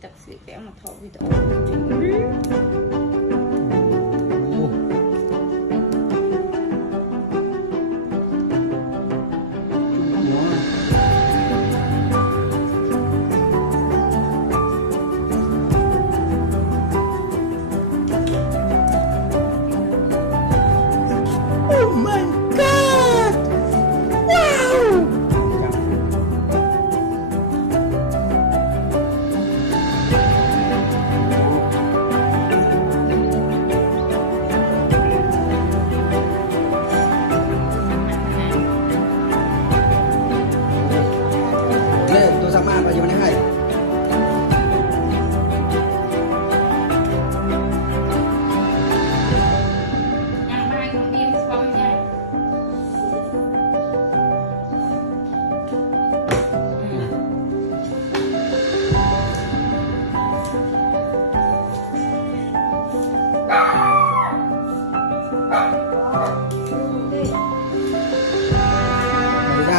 tập sự vẽ một thọ video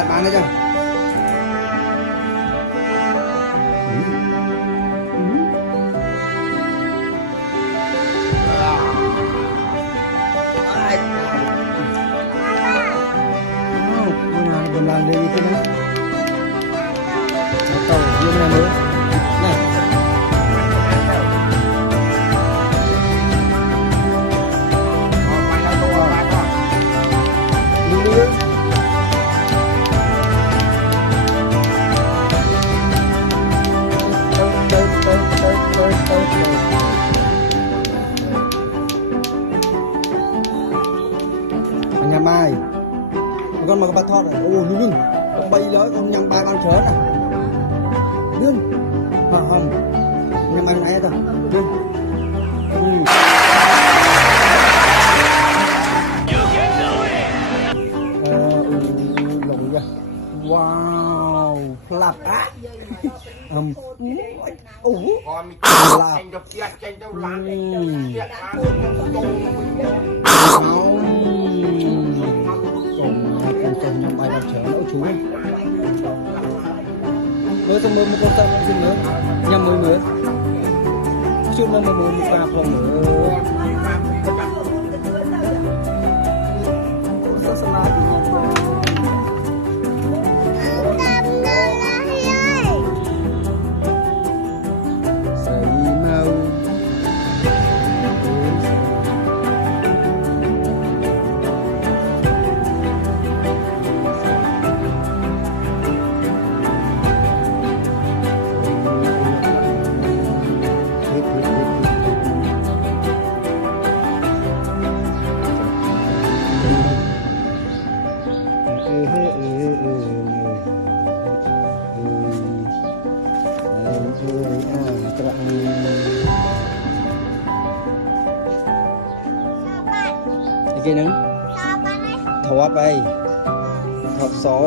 bán đấy chứ. Đừng làm đi cái này. Tàu viên này mới. Này. Nhà mai con mà các bạn thoát này, nhưng con bay lớn con nhắm ba con chớn này, đương, không, nhắm mai này thôi, đương, lồng ra, wow, lạp á, còn nhầm bài làm chở nấu chú mới trong mơ một con tận xin nữa nhầm mới nữa chút mà một pha phòng nữa cái nứng thọ bay thọ sò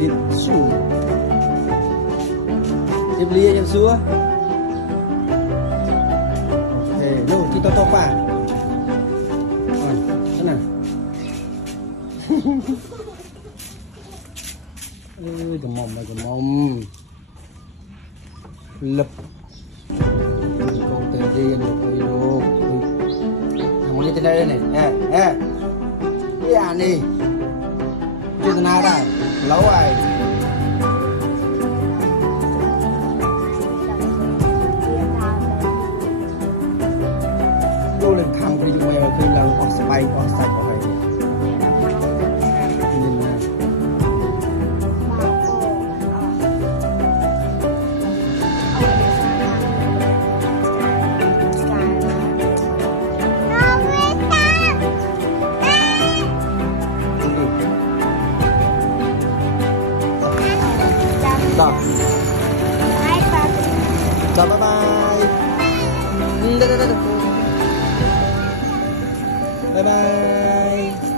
liệt su em lia em xua ok đâu kita topa thế nào cái mồm lập con tê đi được rồi không như thế này này cái à đi chưa thế nào đây lâu rồi vô lên thăm thì dùng mày khi là con sài con sạch rồi nhìn Nào. Bye bye. Chào bye bye. Đây. Bye bye.